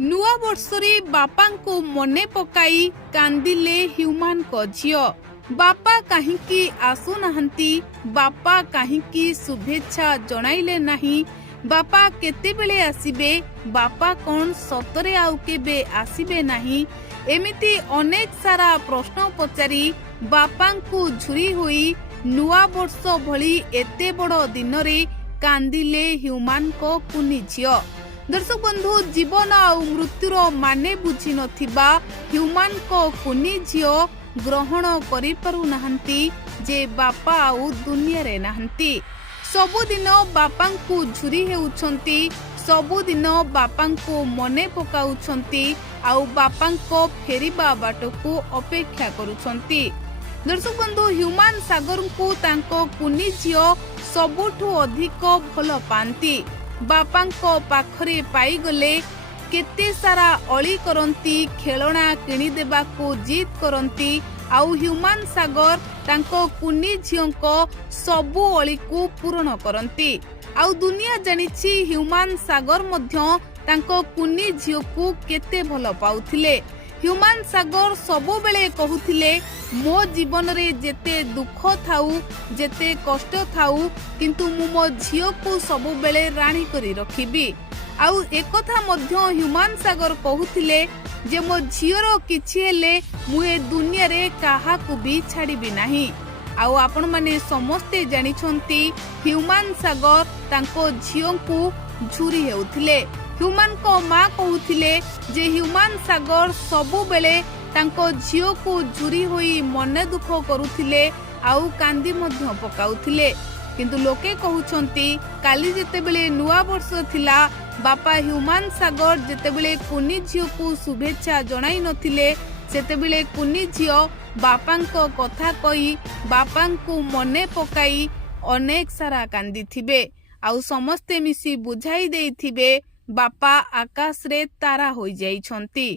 नुआ वर्षरे बापा को मने पकाई कांदिले ह्यूमान को झियो। बापा कहीं आसु नहंती, बापा कहीं शुभेच्छा जणाइले नहीं, बापा केतेबेले आसीबे, बापा कौन सतरे आउ केबे आसीबे नहीं, एमिति अनेक सारा प्रश्न पचारि बापा को झुरी होई नुआ वर्ष भली एते बड़ दिन रे कांदिले ह्यूमान को कुनी झियो। दर्शक बंधु, जीवन आउ मृत्युर माने बुझी नथिबा ह्यूमान को कुनी झियो ग्रहण करि पारु नहंती जे बापा आउ दुनिया रे नहंती। सबुदिन बापा को झुरी हेउछंती, सबुदिन बापा को मने पकाउछंती, आउ बापा को फेरिबा बाटको अपेक्षा करुछंती। दर्शक बंधु, ह्यूमान सागर को तांको कुनी झियो सबुठु अधिक भल पांती। बापा को पाखरे पाई गले केते सारा अली करंती, खेलना किनी देबा को जीत करंती, आउ ह्यूमान सागर तांको कुनी झियोंको सबु अली को पूर्ण करंती। आउ दुनिया जानिछि ह्यूमान सागर मध्य तांको कुनी झियो को केते भल पाउथिले। ह्यूमान सागर सबु बेले कहूथिले, मो जीवन रे जेते दुख थाउ, जेते कष्ट थाउ, किंतु मु मो झियो को सबु बेले राणी करी रखिबी। आउ एकथा मध्य ह्यूमान सागर कहूथिले जे मो झियोर किछि हेले मु ए दुनिया रे काहा को भी छाड़ीबी नाही। आउ आपण माने समस्ते जानि छंती ह्यूमान सागर तांको झियो को झुरी हेउथिले। ह्यूमान को मां कहूथिले जे ह्यूमान सागर सबु बेले तांको झियो को झुरी होई मने दुख करुथिले, आउ कांदी मध्य पकाउथिले। किंतु लोके कहउछंती काली जेतेबेले नुआ वर्ष थिला, बापा ह्यूमान सागर जेतेबेले कुनी झियो को शुभेच्छा जणाई नथिले, सेतेबेले कुनी झियो बापांको कथा कही बापांको मने पकाई अनेक सारा कांदी थिबे। आउ समस्ते मिसी बुझाई देइथिबे बापा आकाश रे तारा होई जाइछंती।